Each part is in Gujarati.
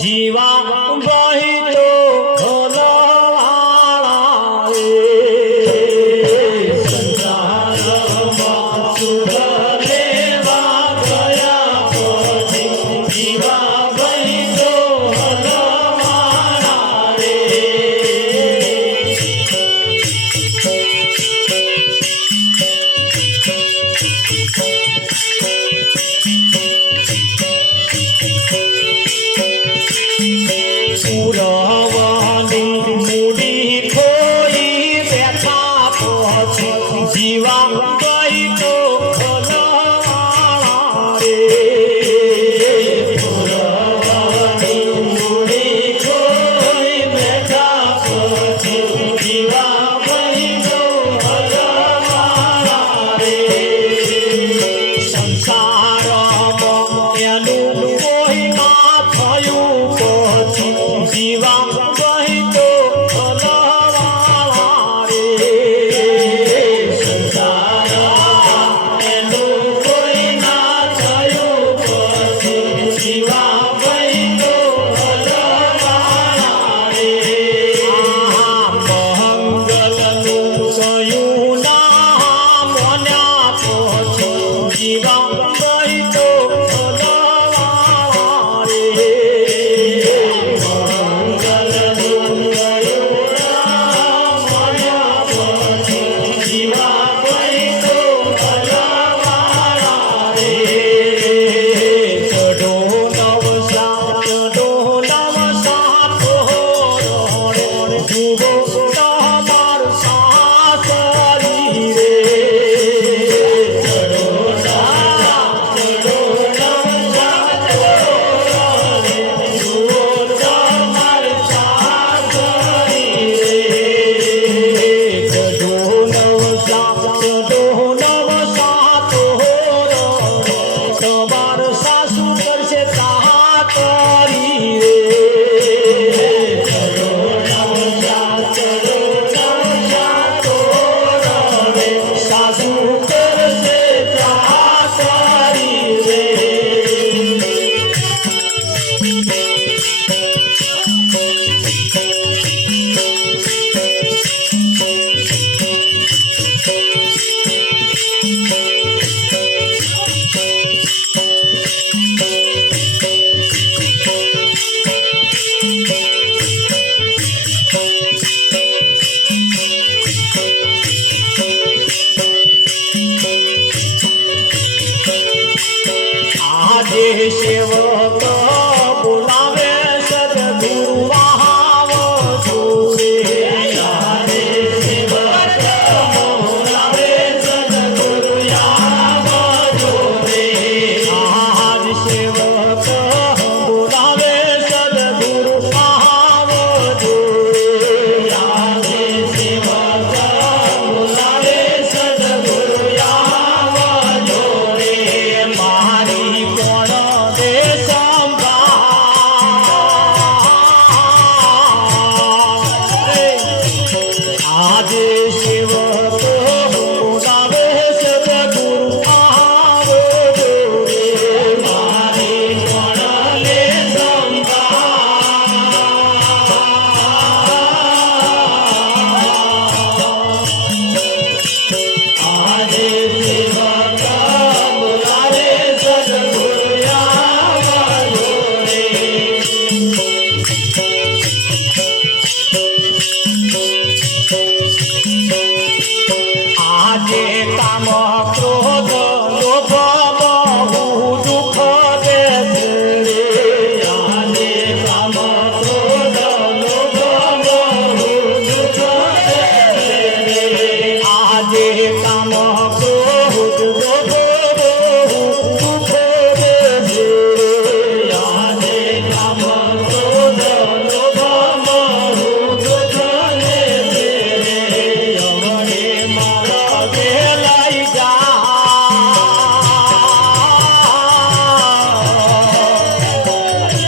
જીવા બહી તો ખોલવાળા સંસારમાં સુખ લેવા ગયા પછી જીવા બહી તો ખોલવાળા પુરવાની મૂડી ખોઈ બેઠા પછી જીવા ગઈ તો ખોલવાળા રે પુરવાની મૂડી ખોઈ બેઠા પછી જીવા ગઈ તો ખોલવાળા રે સંસારમાં એનું કોઈ ના થયું પછી જીવા ગઈ તો ખોલવાળા રે સંસારમાં એનું કોઈ ના થયું પછી જીવા ગઈ તો ખોલવાળા રે મંગલનું કયું ના મોન્યા પછી જીવા ગઈ તો ખોલવાળા રે સેવક બોલાવે સદગુરુ આવ જોવે સેવક બોલાવે સદગુરુ આવ જોવે આજ સેવક બોલાવે સદગુરુ આવ જોવે સેવક બોલાવે સદગુરુ આવ જોવે મારી કોણ આજે સેવક બોલાવે સદગુરુ આવ જોવે મારી કોણ લે આજે સેવક બોલાવે સદગુરુ આવ જોવે આજે કામ ક્રોધ લોભ બહુ દુઃખ દે રે આજે કામ ક્રોધ લોભ બહુ દુઃખ દે રે આજે કામ ક્રોધ લોભ બહુ દુઃખ દે રે આજે કામ ક્રોધ લોભ બહુ દુઃખ દે રે યમને મારા લઈ જા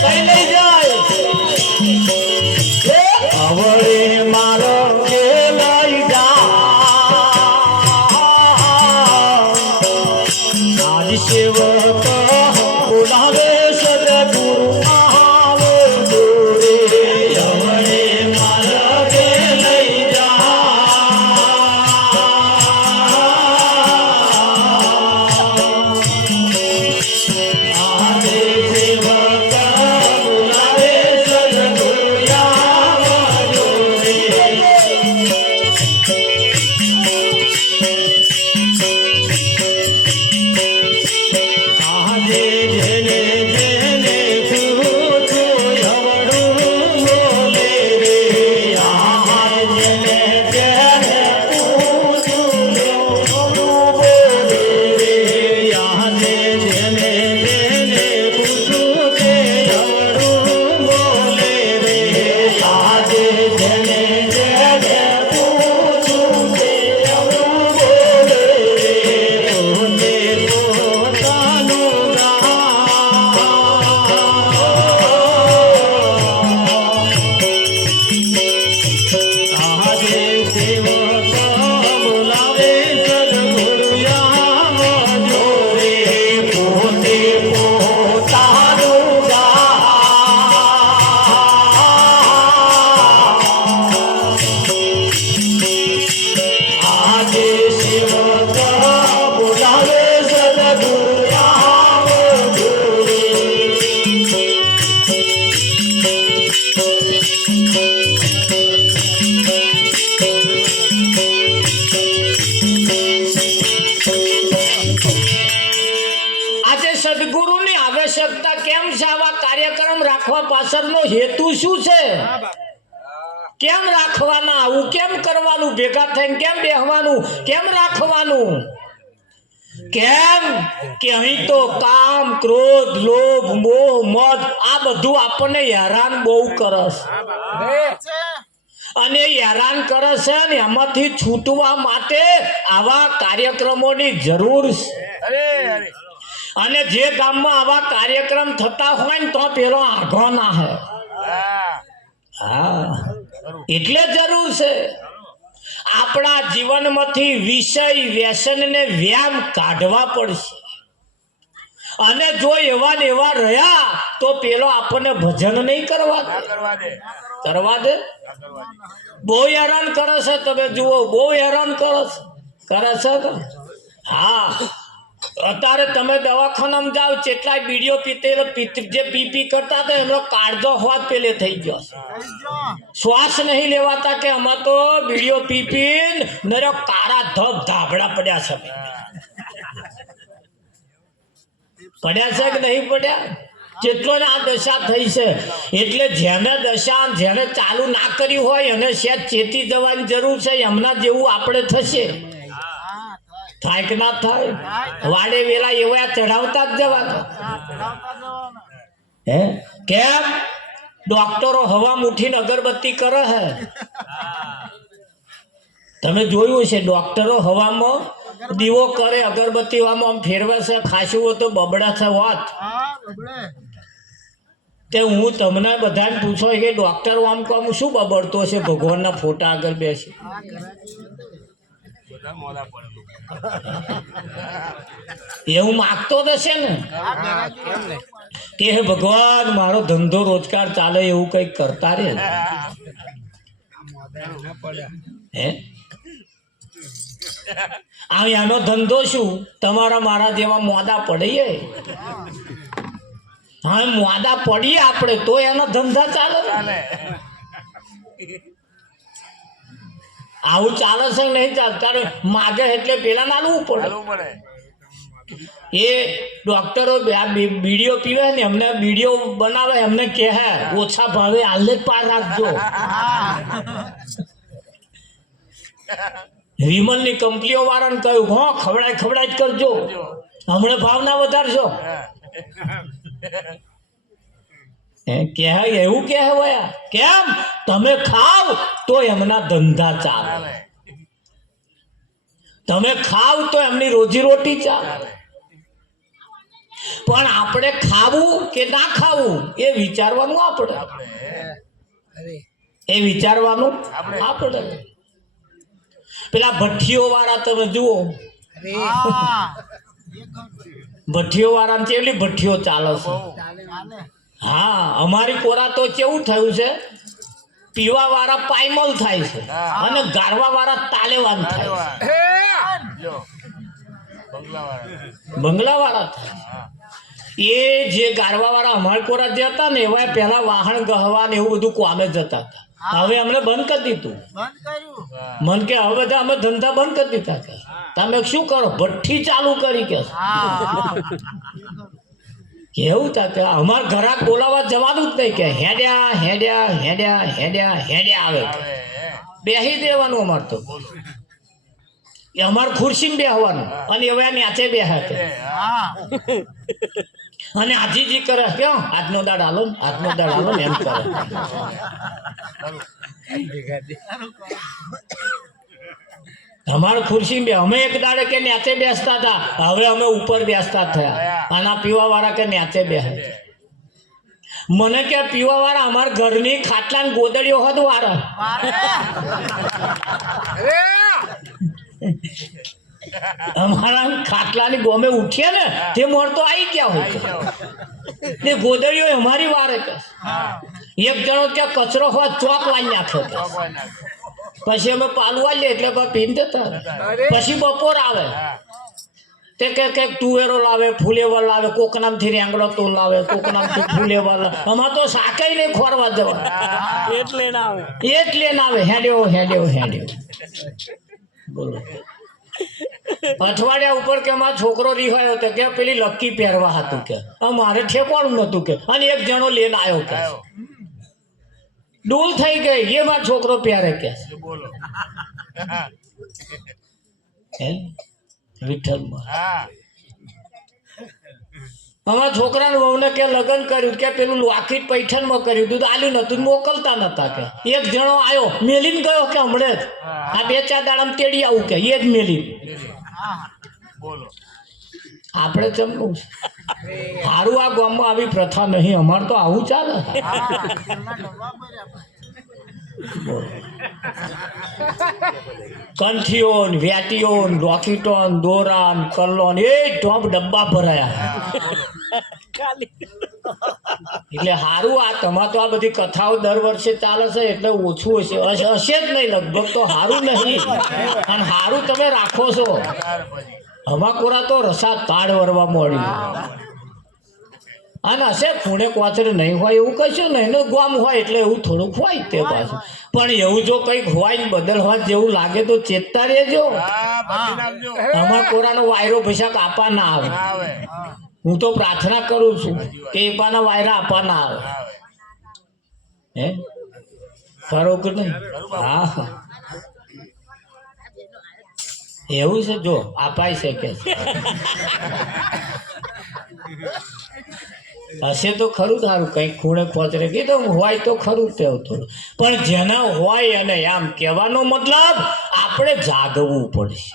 કઈ લઈ જાય હવે મારો લઈ જા આજ સેવક બોલાવે સદગુરુ આવ જેને જેને પૂછું એવડું બોલે રે આ જેને જેને પૂછું એવડું બોલે રે યાને જેને જેને પૂછું કે એવડું બોલે રે આજે જેને જેને પૂછું કે એવડું બોલે રે પોતે પોતાનું આજે સેવક બોલાવે સદગુરુ આવજો રે પોતે પોતાનું આજે સેવક બોલાવે સદગુરુ આવજો રે આજે સદગુરુની આવશ્યકતા કેમ છે? આવા કાર્યક્રમ રાખવા પાછળનો હેતુ શું છે? કેમ રાખવાના? આવું કેમ કરવાનું? ભેગા થઈને કેમ બેહવાનું? કેમ રાખવાનું? કેમ કે અહીં તો કામ, ક્રોધ, લોભ, મોહ, મદ આ બધું આપણને હેરાન બહુ કરે છે. અને હેરાન કરે છે ને એમાંથી છૂટવા માટે આવા કાર્યક્રમોની જરૂર છે. અને જે ગામમાં આવા કાર્યક્રમ થતા હોય ને તો પેલો આઘો ના હે. હા, એટલે જરૂર છે. આપણા જીવનમાંથી વિષય વ્યસન ને વ્યામ કાઢવા પડશે. અને જો એવા ને એવા રહ્યા તો પેલો આપણને ભજન નહીં કરવા દે. કરવા દે? બહુ હેરાન કરે છે. તમે જુઓ, બહુ હેરાન કરે છે કે? હા, અત્યારે તમે દવાખાનામાં જાઓ, કેટલાય બીડીઓ જે પીપી કરતા હતા એમનો કાળજો હોત પેલે થઈ ગયો. શ્વાસ નહીં લેવાતા કે આમાં તો બીડીઓ પીપી નરો કારા ધબ ધાબડા પડ્યા છે. પડ્યા છે કે નહીં પડ્યા? જેટલો ને આ દશા થઈ છે. એટલે જેને દશા જેને ચાલુ ના કરી હોય એને સેજ ચેતી જવાની જરૂર છે. એમના જેવું આપણે થશે. થાય કે ના થાય? વાડે વેલા એવા ચઢાવતા જ જવાના. હે કેમ? ડોક્ટરો હવા મુઠીને અગરબત્તી કરે છે. તમે જોયું છે ડોક્ટરો હવામાં દીવો કરે, અગરબત્તી આમ ફેરવે છે. ખાસું તો બબડા છે વાત. તે હું તમને બધાને પૂછો કે ડોક્ટર આમ કહું શું બબડતો છે? ભગવાનના ફોટા આગળ બેસી એવું માગતો હશે ને કે હે ભગવાન મારો ધંધો રોજગાર ચાલે એવું કઈક કરતા રે. હે આ એનો ધંધો શું? તમારા મારા જેવા મોદા પડીએ. હા, મોદા પડીએ આપણે તો એનો ધંધા ચાલે. આવું ચાલે છે નહીં ચાલતા? માગે એટલે પેલા નાલવું પડે. એ ડોક્ટરો બીડીઓ પીવે ને એમને બીડીઓ બનાવે એમને કહે ઓછા ભાવે હાલે જ પાર રાખજો. વિમલની કંપનીઓ વાળાને કહ્યું હો ખવડાય જ કરજો, હમણાં ભાવ ના વધારજો. એવું કહેવાય. કેમ? તમે ખાવ તો એમના ધંધા ચાલે. તમે ખાવ તો એમની રોજી રોટી ચાલે. પણ આપણે ખાવું કે ના ખાવું એ વિચારવાનું આપણે. આપણે પેલા ભઠ્ઠીઓ વાળા તમે જુઓ, ભઠ્ઠીઓ વાળા કેવી ભઠ્ઠીઓ ચાલે છે. હા, અમારી કોરા તો કેવું થયું છે, પીવા વાળા પાયમલ થાય છે અને ગારવા વાળા તાલેવાન થાય છે. બંગલા વાળા થાય. એ જે ગારવા વાળા અમારી કોરા જે હતા ને એવા પેલા વાહન ગહવા ને એવું બધું કોમે જતા હતા. હવે અમને બંધ કરી દીધું. મન કે હવે બધા અમે ધંધા બંધ કરી દીધા. કે તમે શું કરો? ભઠ્ઠી ચાલુ કરી કે કેવું તા કે અમાર ઘરાક બોલાવા જવાનું જ નહીં કે હેડ્યા હેડ્યા હેડ્યા હેડ્યા હેડ્યા આવે બેસી દેવાનું અમાર તો એ અમાર ખુરશીમાં બેહવાનું અને હવે ન્યાચે બેહે કે અને આજીજી કરે કેમ આજનો દાડ હાલો ને આજનો દાડ હાલો ને એમ કરે અમારે ખુરશી બે અમે એક દાડે કે ન્યાચે બેસતા હતા હવે અમે ઉપર બેસતા થયા અને પીવા વાળા કે ન્યાચે બેસે મને કે પીવા વાળા અમારા ઘરની ખાટલા ને ગોદડીઓ હોત વાળા અમારા ખાટલાની ગોમે ઉઠીએ ને તે મોર તો આવી ગયા હોય તે ગોદડીઓ અમારી વારે કે એક જણો ત્યાં કચરો હોત ચોક વાળી નાખે પછી અમે પાલવા લઈએ એટલે પીને જતા પછી બપોર આવે તે કે તુવેરો લાવે ફૂલેવર લાવે કોકનામથી રેંગડો તો લાવે કોકનામથી ફૂલેવર લાવે અમાર તો શાકાઈ નહીં ખોરવા જવા એટલે ના આવે હેડ્યો હેડ્યો હેડ્યો બોલો અઠવાડિયા ઉપર કે મારો છોકરો રીહાયો તો કે પેલી લક્કી પહેરવા હતું કે મારે ઠેકવાનું નતું કે અને એક જણો લઈને આવ્યો કે ડૂલ થઈ ગઈ એ મારો છોકરો પહેરે કે વિઠ્ઠલમાં અમારા છોકરાને વહુને કે લગ્ન કર્યું કે પેલું લોકેટ પૈઠણમાં કર્યું દૂધ આલ્યું નતું મોકલતા નતા કે એક જણો આવ્યો મેલીને ગયો કે હમણે જ આ 2-4 દાડામાં તેડી આવું કે એ જ મેલી આપણે ચમનું સારું આ ગામમાં આવી પ્રથા નહીં અમારે તો આવું ચાલે કંઠીઓ વેટીઓ રોકેટો દોરા કલ્લો એ ટોપ ડબ્બા ભરાયા એટલે સારું આ તમારે તો આ બધી કથાઓ દર વર્ષે ચાલે છે એટલે ઓછું હશે હશે જ નહીં લગભગ તો સારું નહીં અને સારું તમે રાખો છો હમાકોરા તો રસા તાળ વરવા મળ્યું અને હશે ખૂણે કોચરે નહીં હોય એવું કશું નહીં ને ગામ હોય એટલે એવું થોડુંક હોય તે પાછું પણ એવું જો કંઈક હોય ને બદલવા જેવું લાગે તો ચેતતા રહેજો અમારા કોરાનો વાયરો પૈસા કાપા ના આવે હું તો પ્રાર્થના કરું છું કે એપાના વાયરા આપવા ના આવે હે ખરો કે નહીં હા એવું છે જો અપાઈ શકે હશે તો ખરું સારું કંઈક ખૂણે ખોચરે કીધું હોય તો ખરું તેવું થોડું પણ જેના હોય અને આમ કહેવાનો મતલબ આપણે જાગવું પડશે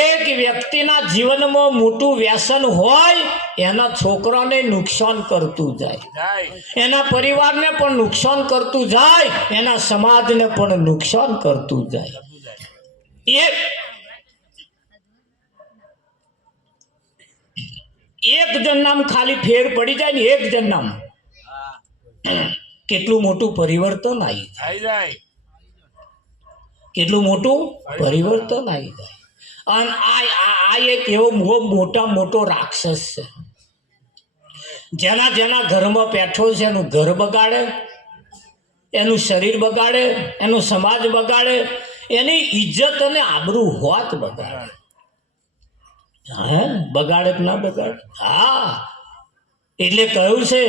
એક વ્યક્તિના જીવનમાં મોટું વ્યસન હોય એના છોકરાને નુકસાન કરતું જાય એના પરિવારને પણ નુકસાન કરતું જાય એના સમાજને પણ નુકસાન કરતું જાય એક જન્મ ખાલી ફેર પડી જાય ને એક જન્મ કેટલું મોટું પરિવર્તન આવી જાય કેટલું મોટું પરિવર્તન આવી જાય અને આ એક એવો મોટો રાક્ષસ છે જેના જેના ઘરમાં બેઠો છે એનું ઘર બગાડે એનું શરીર બગાડે એનો સમાજ બગાડે એની ઇજ્જત અને આબરૂ હોત બગાડે હા બગાડે કે ના બગાડે હા એટલે કહ્યું છે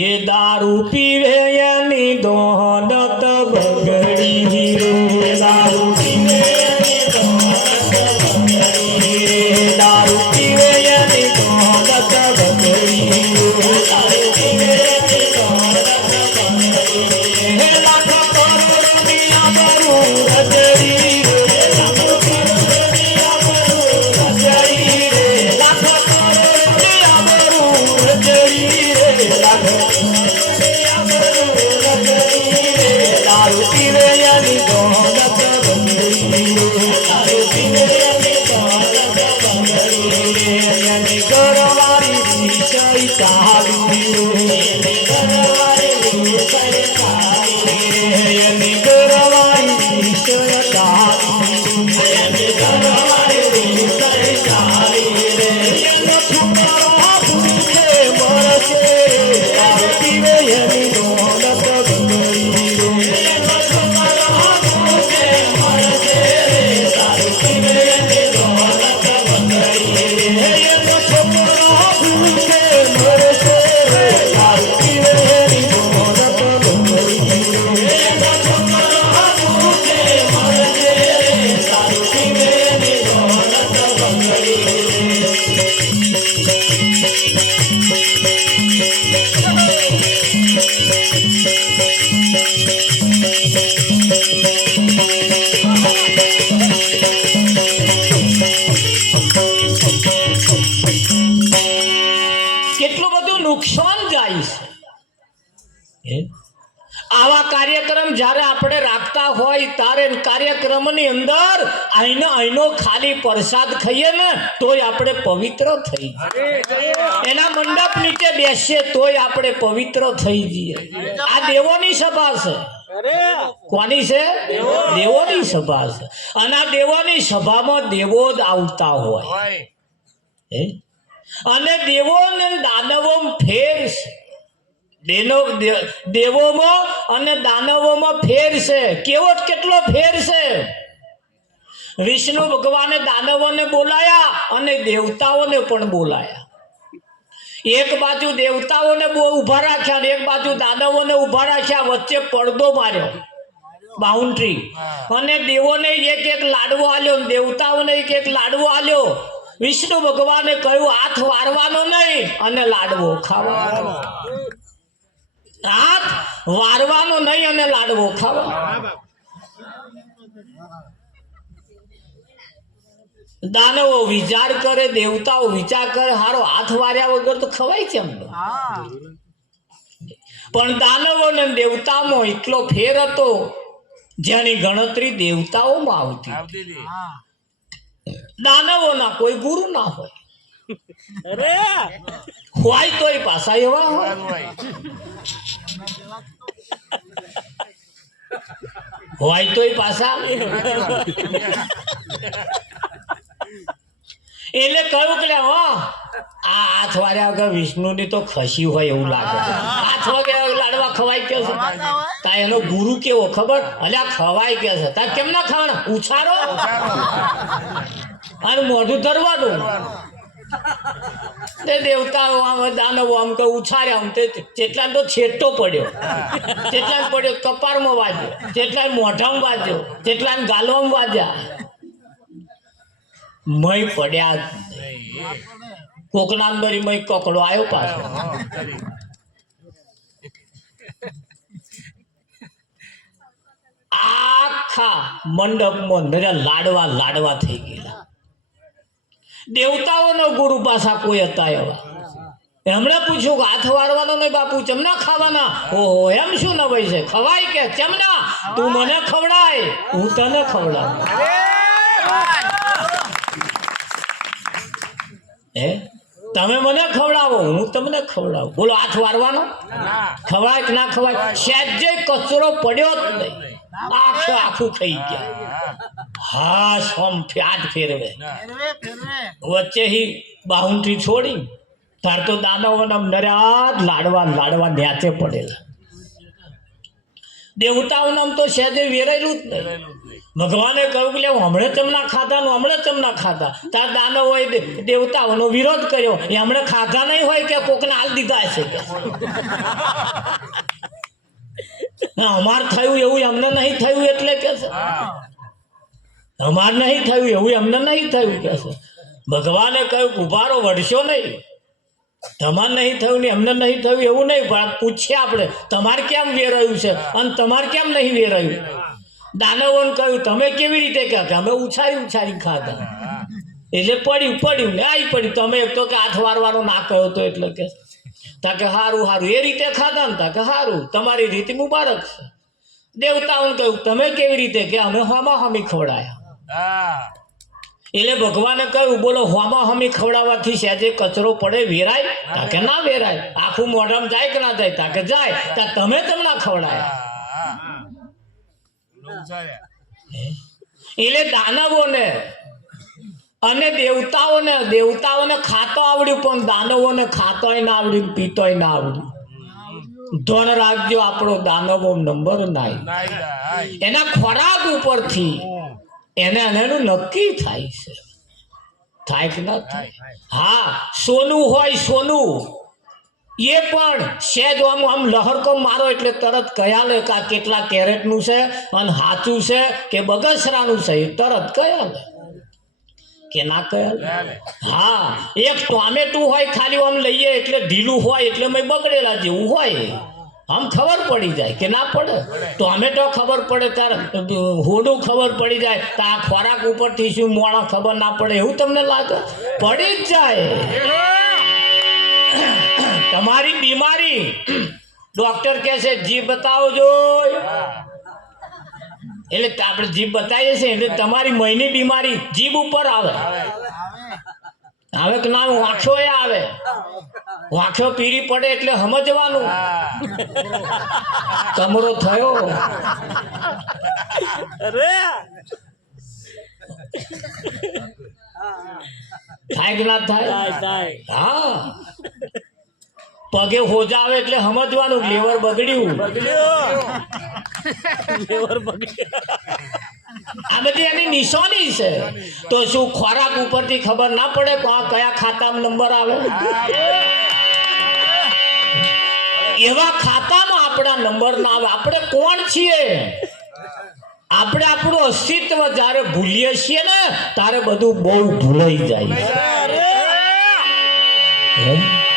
એ દારૂ પીવે એની દોહદત બગડી રે દારૂ પીવે એની દોહદત બગડી દારૂ પીવે એની દોહદત બગડી દારૂ પીવે એની દોહદત બગડી હે લાખ કરોડ રૂપિયા બરું રજડી છોકરો કેટલું બધું નુકસાન જાય છે આવા કાર્યક્રમ જ્યારે આપણે રાખતા હોય ત્યારે કાર્યક્રમની અંદર આઈનો ખાલી પ્રસાદ ખાઈએ ને તોય આપણે પવિત્ર થઈ એના મંડપ નીચે બેસીએ તોય આપણે પવિત્ર થઈ જઈએ આ દેવોની સભા છે કોની છે દેવોની સભા છે અને આ દેવોની સભામાં દેવો જ આવતા હોય અને દેવો ને દાનવો ફેર છે દેવોમાં અને દાનવોમાં ફેર છે કેવો કેટલો ફેર છે વિષ્ણુ ભગવાને દાનવોને બોલાયા અને દેવતાઓને પણ બોલાયા એક બાજુ દેવતાઓને ઉભા રાખ્યા અને એક બાજુ દાનવોને ઉભા રાખ્યા વચ્ચે પડદો માર્યો બાઉન્ડ્રી અને દેવોને એક એક લાડવો આલ્યો દેવતાઓને એક એક લાડવો આલ્યો વિષ્ણુ ભગવાને કહ્યું હાથ વારવાનો નહીં અને લાડવો ખાવાનો હાથ વારવાનો નહીં અને લાડવો ખાવાનો દાનવો વિચાર કરે દેવતાઓ વિચાર કરે હારો હાથ વાર્યા વગર તો ખવાય કેમ પણ દાનવો ને દેવતામાં એટલો ફેર હતો જેની ગણતરી દેવતાઓમાં આવતી દાનવોના કોઈ ગુરુ ના હોય હોય તોય પાછા એવા હોય તોય પાછા એટલે કહ્યું કે આ હાથ વાર્યા વગર વિષ્ણુની તો ખસી હોય એવું લાગે હાથ વગર લાડવા ખવાય કે છે તા એનો ગુરુ કેવો ખબર અલ્યા ખવાય કે છે તા કેમ ના ખાવાના ઉછારો અને મોઢું ધરવાનું તે દેવતાઓ આમ દાનવો આમ કઈ ઉછાર્યા આમ તેટલા તો છેટો પડ્યો તેટલા પડ્યો કપારમાં વાગ્યો તેટલા મોઢામાં વાગ્યો તેટલા ગાલવામાં વાગ્યા મય પડ્યા કોકના અંદર મય કકડો આવ્યો પાછો આખા મંડપમાં લાડવા લાડવા થઈ ગયેલા દેવતાઓનો ગુરુ પાછા કોઈ હતા એવા એમણે પૂછ્યું કે હાથ વારવાનો નહીં બાપુ ચમના ખાવાના ઓહો એમ શું ન ભાઈ છે ખવાય કે ચમના તું મને ખવડાય હું તને ખવડાવ તમે મને ખવડાવો હું તમને ખવડાવું બોલો હાથ વારવાનો ખવાય કે ના ખવાય સહેજે કચરો પડ્યો જ નહીં આખું ખાઈ ગયા હા સોમ ફ્યાટ ફેરવે વચ્ચે ही બાઉન્ડ્રી છોડી તાર તો દાનવોના નર્યા લાડવા ન્યાચે પડેલા દેવતાઓના તો સહેજે વેરાયેલું જ નહીં ભગવાને કહ્યું કે હમણાં તમને ખાધા તાર દાનવોએ દેવતાઓનો વિરોધ કર્યો એ હમણાં ખાધા નહીં હોય કે કોકને હાલ દીધા હશે કે અમાર થયું એવું એમને નહીં થયું એટલે કે છે અમાર નહીં થયું એવું એમને નહીં થયું કે છે ભગવાને કહ્યું ઉભારો વળશો નહીં તમારે નહીં થયું ને એમને નહીં થયું એવું નહીં પણ પૂછીએ આપણે તમારે કેમ વેરાયું છે અને તમારે કેમ નહીં વેરાયું દાનવોને કહ્યું તમે કેવી રીતે કહે કે અમે ઉછારી ખાધા એટલે પડ્યું ને આવી પડ્યું તમે એક તો કે હાથ વારવાનો ના કહ્યો તો એટલે કે તાકે હારું એ રીતે ખાધા ને તાકે હારું તમારી રીતિ મુબારક છે દેવતાઓને કહ્યું તમે કેવી રીતે કે અમે હોમી ખવડાયા એટલે ભગવાને કહ્યું બોલો હોમી ખવડાવવાથી સહેજે કચરો પડે વેરાય તાકે ના વેરાય આખું મોઢામાં જાય કે ના જાય તાકે જાય તા તમે તમને ખવડાયા એટલે દાનવોને અને દેવતાઓને ખાતો આવડ્યું પણ દાનવોને ખાતોય ના આવડ્યું પીતોય ના આવડ્યું ધન રાખજો આપણો દાનવો નંબર નાય એના ખોરાક ઉપરથી એનું નક્કી થાય છે થાય કે ના થાય હા સોનું હોય સોનું એ પણ સહેજ આમ લહરકો મારો એટલે તરત કયા લે કે આ કેટલા કેરેટનું છે અને સાચું છે કે બગસરાનું છે એ તરત કયા લે કે ના કહે? હા, એક ટોમેટું હોય ખાલી આમ લઈએ એટલે ઢીલું હોય એટલે મેં બગડેલા જેવું હોય, આમ ખબર પડી જાય કે ના પડે? ટોમેટો ખબર પડે તારે હોડું ખબર પડી જાય તો આ ખોરાક ઉપરથી શું મોણો ખબર ના પડે એવું તમને લાગે? પડી જ જાય. તમારી બીમારી ડોક્ટર કહે છે જીભ બતાવજો, એટલે આપણે જીભ બતાવીએ છીએ એટલે તમારી મહિની બીમારી જીભ ઉપર આવે. આવે કે ના? વાંખો એ આવે, વાંખો પીરી પડે એટલે સમજવાનું કમરો થયો. થાય કે ના થાય? હા, પગે હોજા આવે એટલે સમજવાનું લેવર બગડ્યું. આ બધી એની નિશાની છે. તો શું ખોરાક ઉપરથી ખબર ના પડે કયા ખાતામાં નંબર આવે? એવા ખાતામાં આપણા નંબર ના આવે. આપણે કોણ છીએ? આપણે આપણું અસ્તિત્વ જયારે ભૂલીએ છીએ ને ત્યારે બધું બહુ ભૂલાઈ જાય,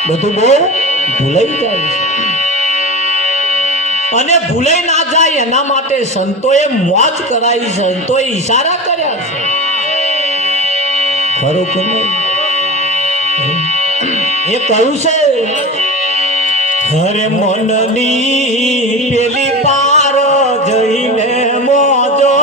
બધું બહુ ભૂલાઈ જાય. અને ભૂલાઈ ના જાય એના માટે સંતોએ મોજ કરાવી, સંતોએ ઈશારા કર્યા છે. ખરું કે નહીં? એ કહ્યું છે હરે મનની પેલી પાર જઈને મોજો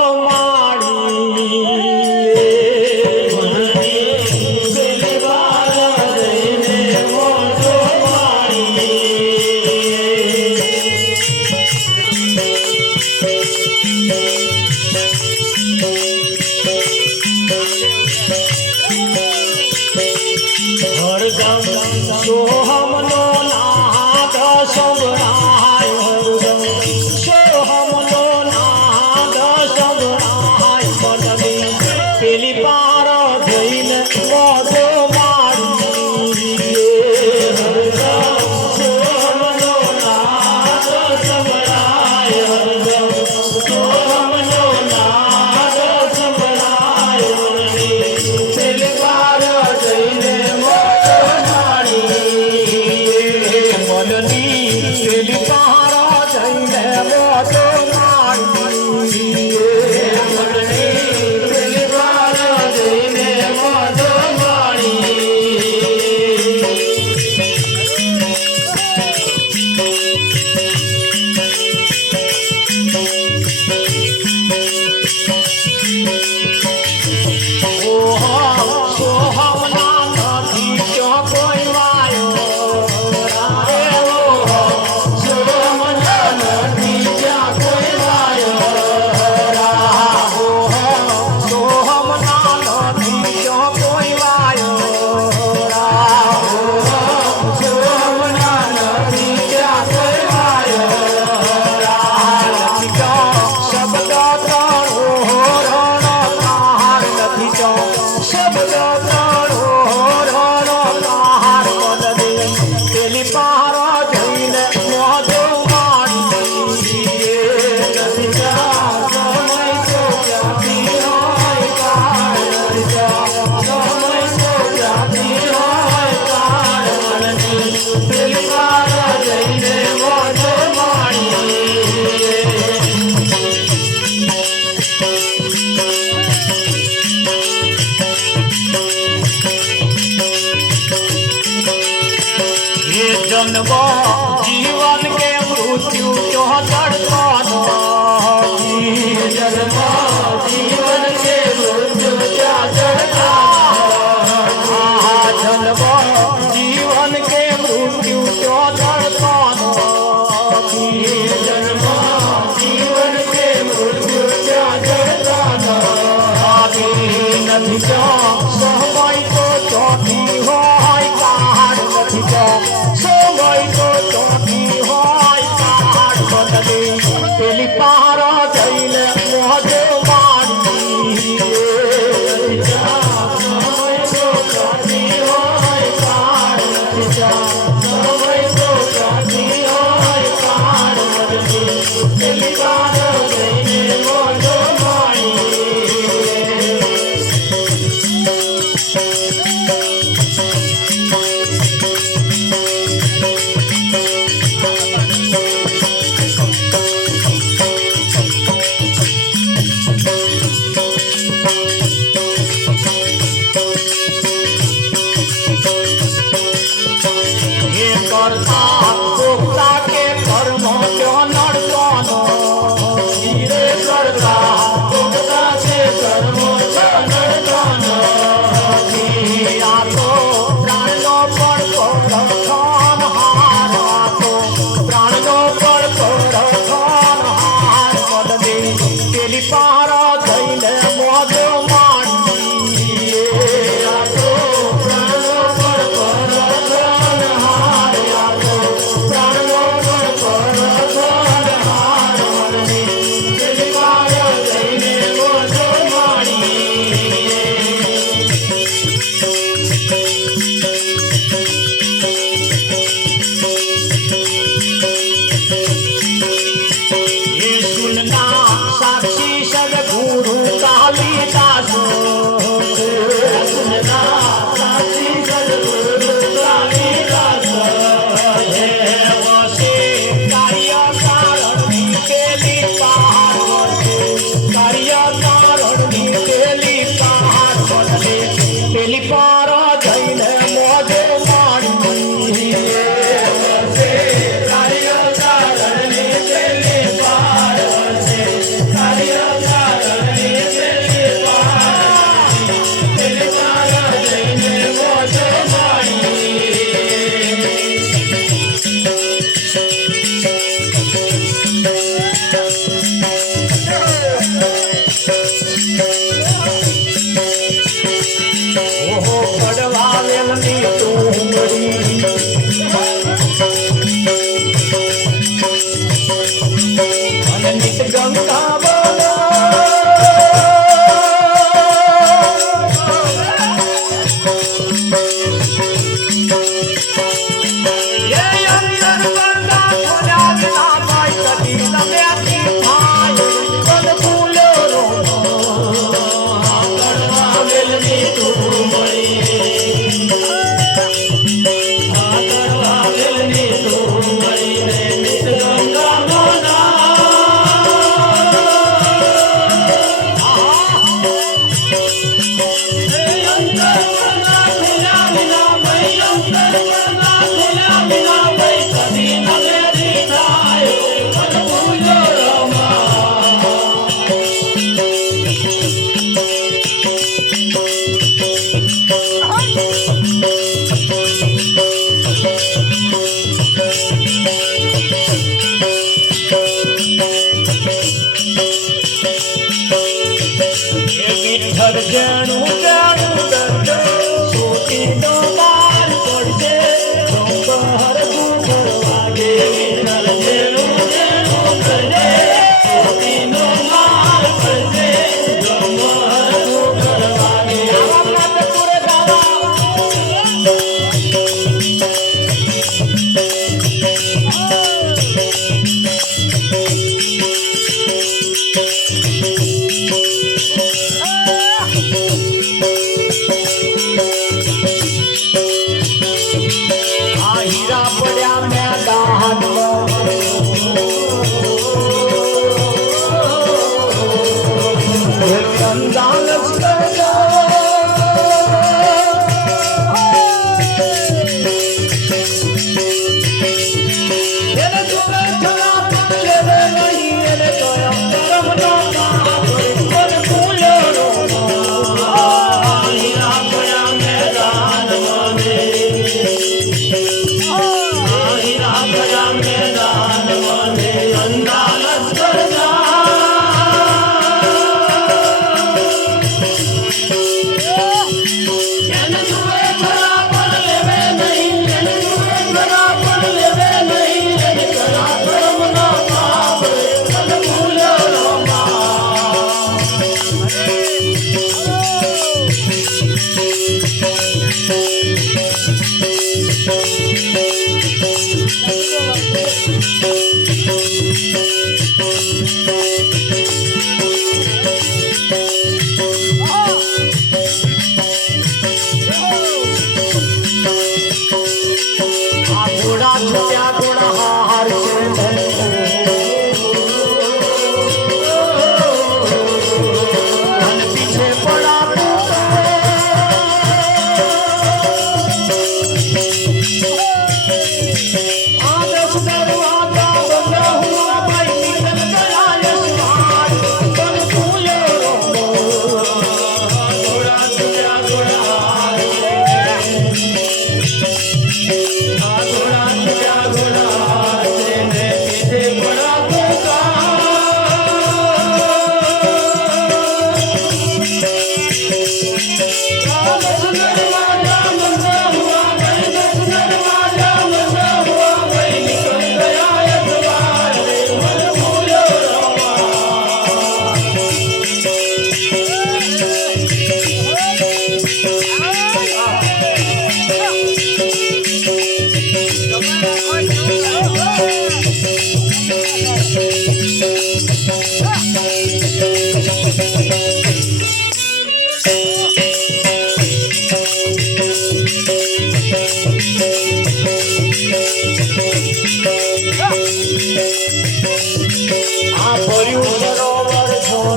जीवन के मृत्यु चौधर जीवन के मृत्यु जीवन के मृत्यु चौधर जीवन के मृत्यु नहीं समय तो चौथी हो नहीं समय तो चौथी हो पेली पारा जैले मोज मारी समय तो चौथी हो समय तो चौथी हो पेली पारा जैले मोज मारी એ કરતા પોતા કે કર્મ ક્યો નડતો ધીરે કરતા પોતા કે કર્મ ક્યો નડતો આ તો પ્રાણનો પડતો રખણ હાર આ તો પ્રાણનો પડતો રખણ હાર પદવે પેલી પારા થઈને મોજ માંડી આ તો પ્રાણનો પડતો રખણ હાર આ તો પ્રાણનો પડતો રખણ હાર પદવે પેલી પારા થઈને મોજ માંડી ये सुनना साक्षी सदगुरु कालिदास सुनना साक्षी सदगुरु कालिदास है वसे कार्य कारण केली पहाड़ कार्य कारण केली पहाड़ पदले पेली पार जैने मोज माड़ी वसे कार्य कारण केली पार वसे कार्य कारण केली पार पेली पार जैने मोज माड़ी ઓહો પડવા વેલની ટુંગળી અને નિત ગંગા બોલો એ અંતર ગંગા ખોલ્યા વિના ભાઈ કદી તમે આથી થાય કદ ફૂલો રો પડવા વેલની ટુંગળી પડવા વેલની ટુંગળી ને નિત ગંગા બોલા વિઠ્ઠલ જાણું જાણું દર્દ સોટીનો માર પડશે ડોંગર ડુંગર વાગે વિઠ્ઠલ જાણું જાણું દર્દ સોટીનો માર પડશે ડોંગર ડુંગર વાગે આવા માટે પૂરે ગાવા આ હીરા પડ્યા મેદાનમાં એક કંગાલ એને જોવે થોડા પણ લેવે નહીં એને કયા કરમનો પાપ પણ ફૂલો હીરા પડ્યા મેદાનમાં હીરા પડ્યા મેદાનમાં અંદાલત કરજા એને જોવે ખરા પણ લેવે નહીં એને જોવે ખરા પણ લેવે નહીં એને કયા કર્મનો પાપ પણ ફૂલો આ ઘોડા છૂટ્યા ઘોડા હાર અને પીછે પડા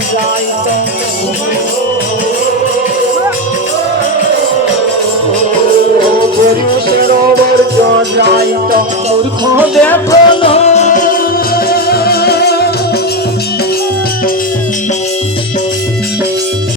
જાય તો સરોવર જો જાય તો મૂર્ખો બેઠો